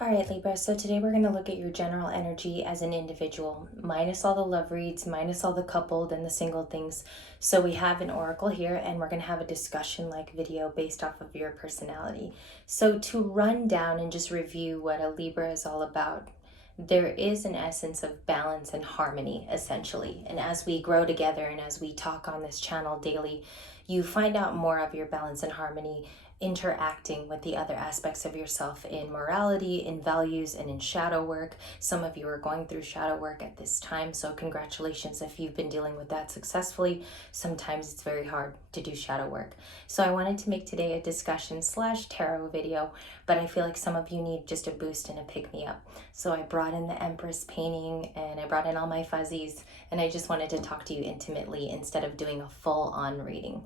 All right, Libra. So today we're going to look at your general energy as an individual, minus all the love reads, minus all the coupled and the single things. So we have an oracle here, and we're going to have a discussion like video based off of your personality. So to run down and just review what a Libra is all about, there is an essence of balance and harmony, essentially. And as we grow together and as we talk on this channel daily, you find out more of your balance and harmony interacting with the other aspects of yourself in morality, in values, and in shadow work. Some of you are going through shadow work at this time, so congratulations if you've been dealing with that successfully. Sometimes it's very hard to do shadow work. So I wanted to make today a discussion slash tarot video, but I feel like some of you need just a boost and a pick-me-up. So I brought in the Empress painting and I brought in all my fuzzies, and I just wanted to talk to you intimately instead of doing a full-on reading.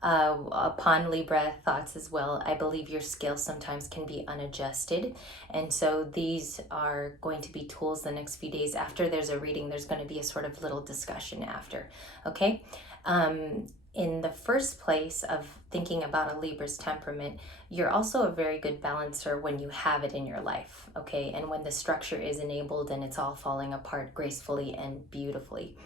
Upon Libra thoughts as well, I believe your scale sometimes can be unadjusted. And so these are going to be tools the next few days. After there's a reading, there's going to be a sort of little discussion after. Okay. In the first place of thinking about a Libra's temperament, you're also a very good balancer when you have it in your life. Okay. And when the structure is enabled and it's all falling apart gracefully and beautifully.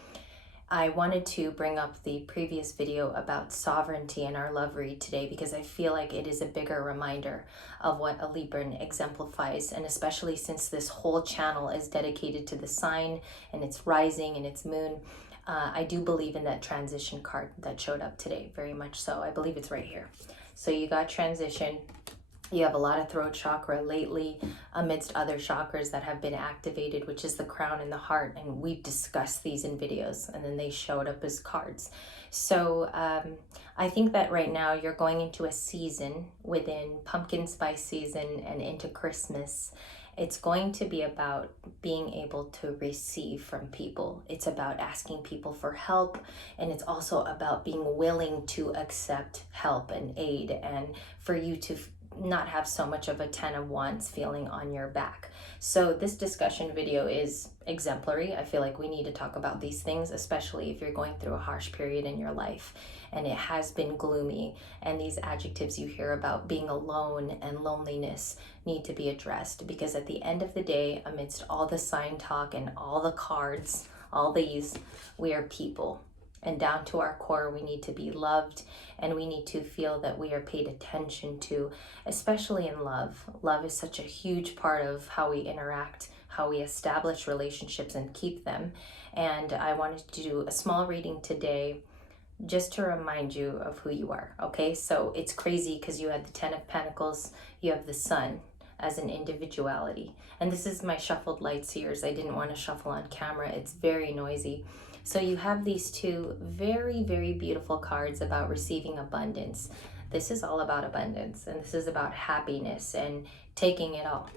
I wanted to bring up the previous video about sovereignty in our love read today because I feel like it is a bigger reminder of what a Libran exemplifies, and especially since this whole channel is dedicated to the sign and its rising and its moon. I do believe in that transition card that showed up today, very much so. I believe it's right here. So you got transition. You have a lot of throat chakra lately amidst other chakras that have been activated, which is the crown and the heart. And we've discussed these in videos and then they showed up as cards. So I think that right now you're going into a season within pumpkin spice season and into Christmas. It's going to be about being able to receive from people. It's about asking people for help. And it's also about being willing to accept help and aid, and for you to not have so much of a 10 of wands feeling on your back. So this discussion video is exemplary. I feel like we need to talk about these things, especially if you're going through a harsh period in your life and it has been gloomy, and these adjectives you hear about being alone and loneliness need to be addressed, because at the end of the day, amidst all the sign talk and all the cards, all these, we are people. And down to our core, we need to be loved, and we need to feel that we are paid attention to, especially in love. Love is such a huge part of how we interact, how we establish relationships and keep them. And I wanted to do a small reading today just to remind you of who you are, okay? So it's crazy because you had the 10 of Pentacles, you have the Sun as an individuality. And this is my shuffled light seers. I didn't want to shuffle on camera. It's very noisy. So you have these two very, very beautiful cards about receiving abundance. This is all about abundance, and this is about happiness and taking it all.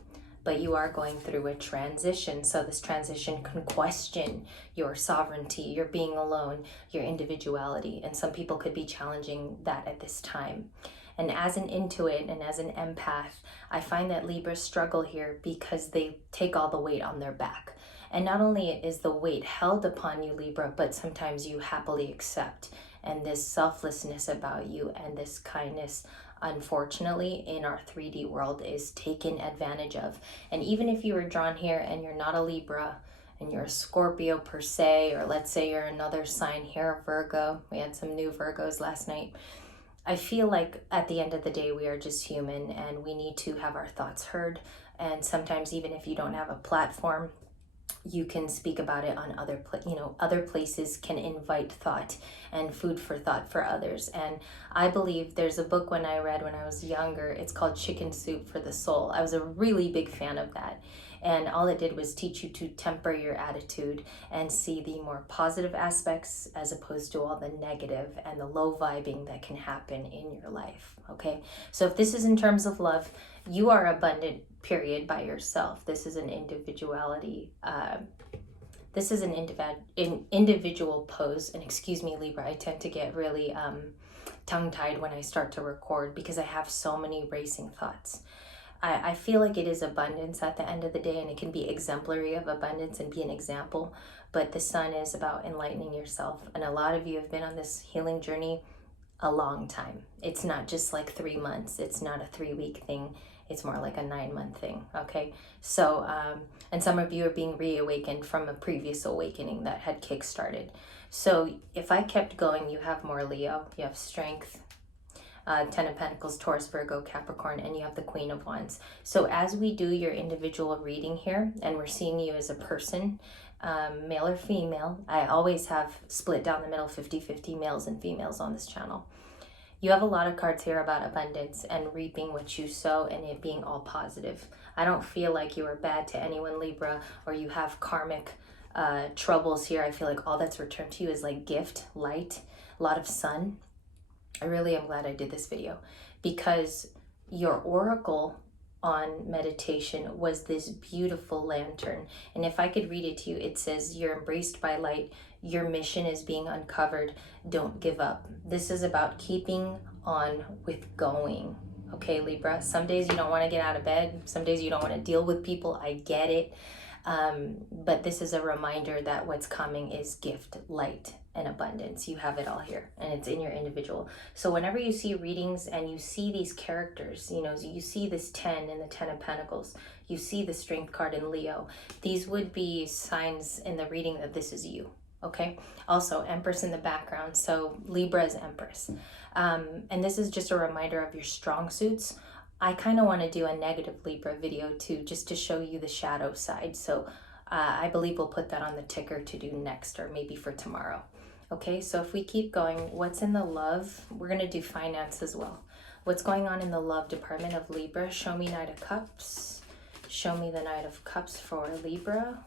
But you are going through a transition. So this transition can question your sovereignty, your being alone, your individuality. And some people could be challenging that at this time. And as an intuit and as an empath, I find that Libras struggle here because they take all the weight on their back. And not only is the weight held upon you, Libra, but sometimes you happily accept. And this selflessness about you and this kindness, unfortunately, in our 3D world is taken advantage of. And even if you were drawn here and you're not a Libra, and you're a Scorpio per se, or let's say you're another sign here, Virgo. We had some new Virgos last night. I feel like at the end of the day, we are just human and we need to have our thoughts heard. And sometimes even if you don't have a platform, you can speak about it on other places can invite thought and food for thought for others. And I believe there's a book when I read when I was younger, it's called Chicken Soup for the Soul. I was a really big fan of that. And all it did was teach you to temper your attitude and see the more positive aspects as opposed to all the negative and the low vibing that can happen in your life. Okay, so if this is in terms of love, you are abundant, period, by yourself. This is an individuality. This is an individual pose. And excuse me, Libra, I tend to get really tongue-tied when I start to record because I have so many racing thoughts. I feel like it is abundance at the end of the day, and it can be exemplary of abundance and be an example. But the Sun is about enlightening yourself. And a lot of you have been on this healing journey a long time. It's not just like 3 months. It's not a 3-week thing. It's more like a 9-month thing, okay? So, and some of you are being reawakened from a previous awakening that had kick-started. So if I kept going, you have more Leo, you have Strength, Ten of Pentacles, Taurus, Virgo, Capricorn, and you have the Queen of Wands. So as we do your individual reading here, and we're seeing you as a person, male or female, I always have split down the middle 50-50 males and females on this channel. You have a lot of cards here about abundance and reaping what you sow and it being all positive. I don't feel like you are bad to anyone, Libra, or you have karmic troubles here. I feel like all that's returned to you is like gift, light, a lot of sun. I really am glad I did this video because your oracle on meditation was this beautiful lantern. And if I could read it to you, it says, you're embraced by light. Your mission is being uncovered. Don't give up. This is about keeping on with going. Okay, Libra, some days you don't want to get out of bed. Some days you don't want to deal with people. I get it. But this is a reminder that what's coming is gift, light, and abundance. You have it all here, and it's in your individual. So whenever you see readings and you see these characters, you know, you see this 10 and the 10 of Pentacles, you see the Strength card in Leo, these would be signs in the reading that this is you. Okay. Also, Empress in the background. So Libra is Empress. And this is just a reminder of your strong suits. I kind of want to do a negative Libra video too, just to show you the shadow side. So I believe we'll put that on the ticker to do next, or maybe for tomorrow. Okay, so if we keep going, what's in the love? We're going to do finance as well. What's going on in the love department of Libra? Show me Knight of Cups. Show me the Knight of Cups for Libra.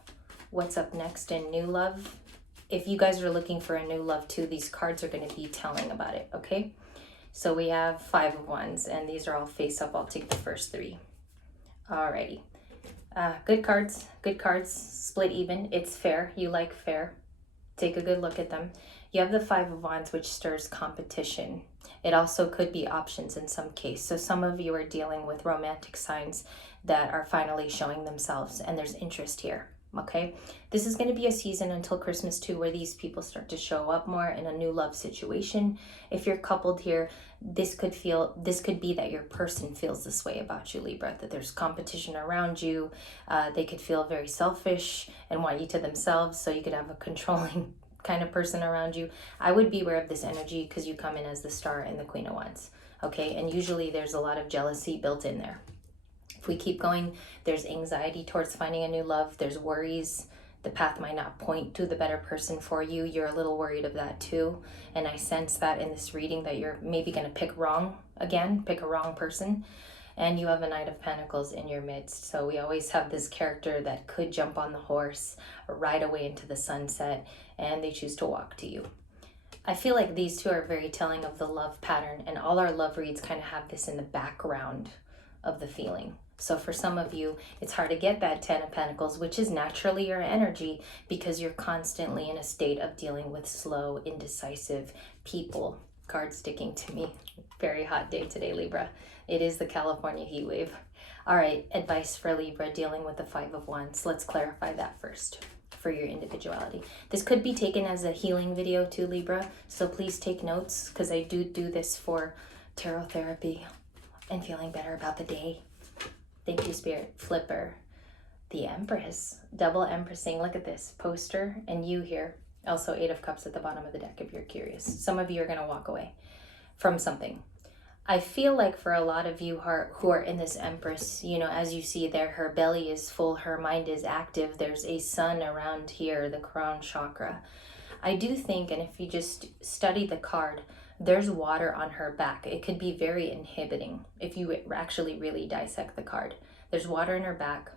What's up next in new love? If you guys are looking for a new love too, these cards are going to be telling about it, okay? So we have 5 of Wands, and these are all face up. I'll take the first 3. Alrighty. Good cards, split even. It's fair. You like fair. Take a good look at them. You have the 5 of Wands, which stirs competition. It also could be options in some case. So some of you are dealing with romantic signs that are finally showing themselves, and there's interest here. Okay, this is going to be a season until Christmas too, where these people start to show up more in a new love situation. If you're coupled here, this could be that your person feels this way about you, Libra, that there's competition around you. They could feel very selfish and want you to themselves, so you could have a controlling kind of person around you. I would be aware of this energy because you come in as the Star and the Queen of Wands. Okay, and usually there's a lot of jealousy built in there. If we keep going, there's anxiety towards finding a new love. There's worries. The path might not point to the better person for you. You're a little worried of that too. And I sense that in this reading that you're maybe going to pick wrong again, pick a wrong person. And you have a Knight of Pentacles in your midst. So we always have this character that could jump on the horse, ride away into the sunset, and they choose to walk to you. I feel like these two are very telling of the love pattern, and all our love reads kind of have this in the background of the feeling. So for some of you, it's hard to get that 10 of Pentacles, which is naturally your energy because you're constantly in a state of dealing with slow, indecisive people. Card sticking to me. Very hot day today, Libra. It is the California heat wave. All right, advice for Libra dealing with the 5 of Wands. Let's clarify that first for your individuality. This could be taken as a healing video too, Libra. So please take notes because I do this for tarot therapy and feeling better about the day. Thank you, Spirit. Flipper, the Empress, double Empressing. Look at this poster and you here. Also 8 of Cups at the bottom of the deck if you're curious. Some of you are going to walk away from something. I feel like for a lot of you who are in this Empress, you know, as you see there, her belly is full, her mind is active. There's a sun around here, the crown chakra. I do think, and if you just study the card, there's water on her back. It could be very inhibiting if you actually really dissect the card. There's water in her back.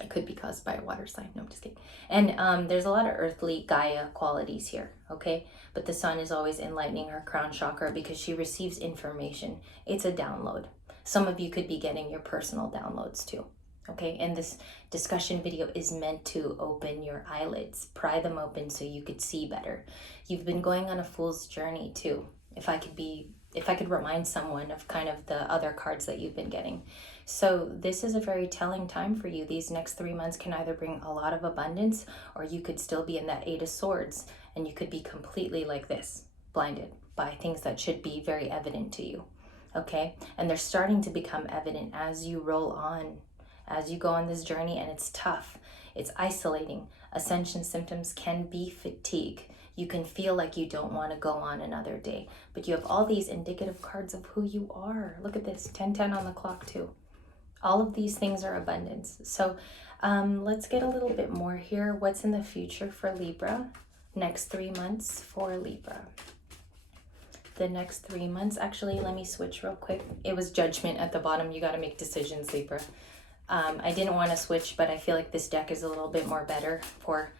It could be caused by a water sign. No, I'm just kidding. And there's a lot of earthly Gaia qualities here, okay? But the sun is always enlightening her crown chakra because she receives information. It's a download. Some of you could be getting your personal downloads too, okay? And this discussion video is meant to open your eyelids, pry them open so you could see better. You've been going on a fool's journey too. If I could remind someone of kind of the other cards that you've been getting. So this is a very telling time for you. These next 3 months can either bring a lot of abundance, or you could still be in that 8 of Swords and you could be completely like this, blinded by things that should be very evident to you. okay? And they're starting to become evident as you roll on, as you go on this journey, and it's tough. It's isolating. Ascension symptoms can be fatigue. You can feel like you don't want to go on another day, but you have all these indicative cards of who you are. Look at this, 1010 on the clock too. All of these things are abundance. So let's get a little bit more here. What's in the future for Libra? Next 3 months for Libra. The next 3 months, actually, let me switch real quick. It was judgment at the bottom. You got to make decisions, Libra. I didn't want to switch, but I feel like this deck is a little bit more better for,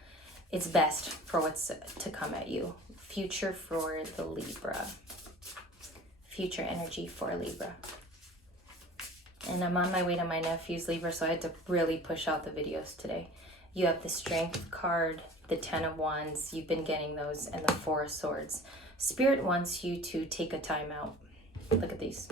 it's best for what's to come at you. Future for the Libra. Future energy for Libra. And I'm on my way to my nephew's Libra, so I had to really push out the videos today. You have the Strength card, the 10 of Wands. You've been getting those, and the 4 of Swords. Spirit wants you to take a time out. Look at these.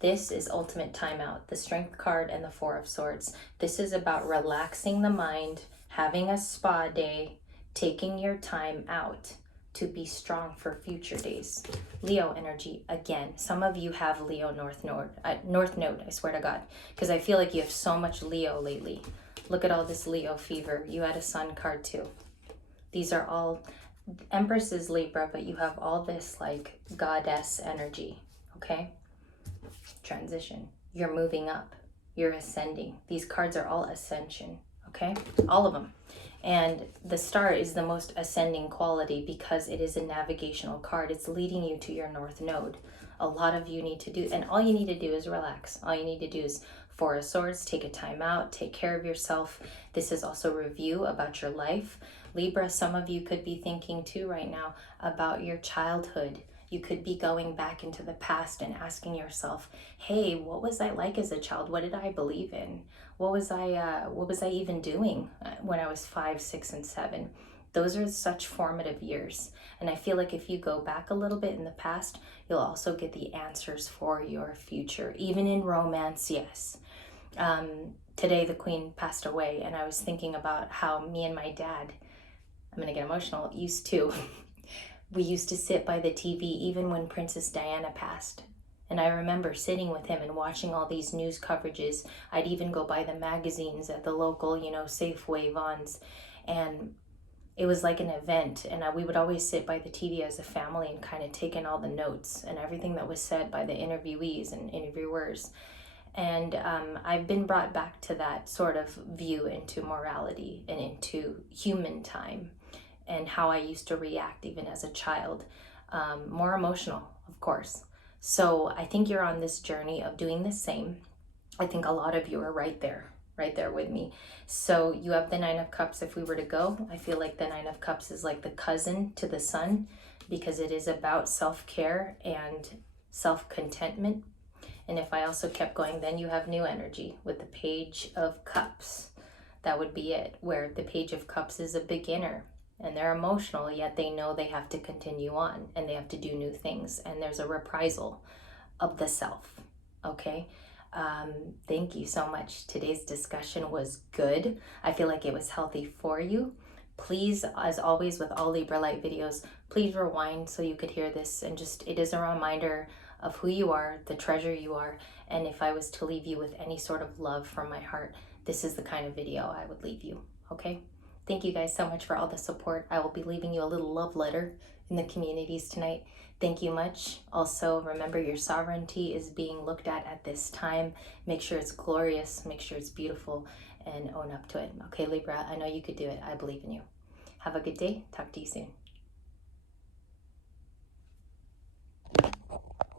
This is ultimate timeout, the Strength card and the 4 of Swords. This is about relaxing the mind, having a spa day, taking your time out to be strong for future days. Leo energy, again, some of you have Leo North Node, I swear to God, because I feel like you have so much Leo lately. Look at all this Leo fever. You had a Sun card too. These are all, Empress is Libra, but you have all this like goddess energy, okay? Transition. You're moving up. You're ascending. These cards are all ascension, okay? All of them. And the star is the most ascending quality because it is a navigational card. It's leading you to your North Node. A lot of you need to do, and all you need to do is relax. All you need to do is 4 of Swords, take a time out, take care of yourself. This is also review about your life. Libra, some of you could be thinking too right now about your childhood. You could be going back into the past and asking yourself, hey, what was I like as a child? What did I believe in? What was I even doing when I was 5, 6, and 7? Those are such formative years. And I feel like if you go back a little bit in the past, you'll also get the answers for your future. Even in romance, yes. Today the Queen passed away, and I was thinking about how me and my dad, I'm going to get emotional, used to. We used to sit by the TV even when Princess Diana passed. And I remember sitting with him and watching all these news coverages. I'd even go buy the magazines at the local, Safeway, Vons. And it was like an event. And we would always sit by the TV as a family and kind of take in all the notes and everything that was said by the interviewees and interviewers. And I've been brought back to that sort of view into morality and into human time and how I used to react even as a child. More emotional, of course. So I think you're on this journey of doing the same. I think a lot of you are right there with me. So you have the 9 of Cups. If we were to go, I feel like the 9 of Cups is like the cousin to the Sun because it is about self-care and self-contentment. And if I also kept going, then you have new energy with the Page of Cups. That would be it, where the Page of Cups is a beginner. And they're emotional, yet they know they have to continue on and they have to do new things. And there's a reprisal of the self, okay? Thank you so much. Today's discussion was good. I feel like it was healthy for you. Please, as always with all Libra Light videos, please rewind so you could hear this. And just, it is a reminder of who you are, the treasure you are. And if I was to leave you with any sort of love from my heart, this is the kind of video I would leave you, okay? Thank you guys so much for all the support. I will be leaving you a little love letter in the communities tonight. Thank you much. Also, remember your sovereignty is being looked at this time. Make sure it's glorious, make sure it's beautiful, and own up to it. Okay, Libra, I know you could do it. I believe in you. Have a good day. Talk to you soon.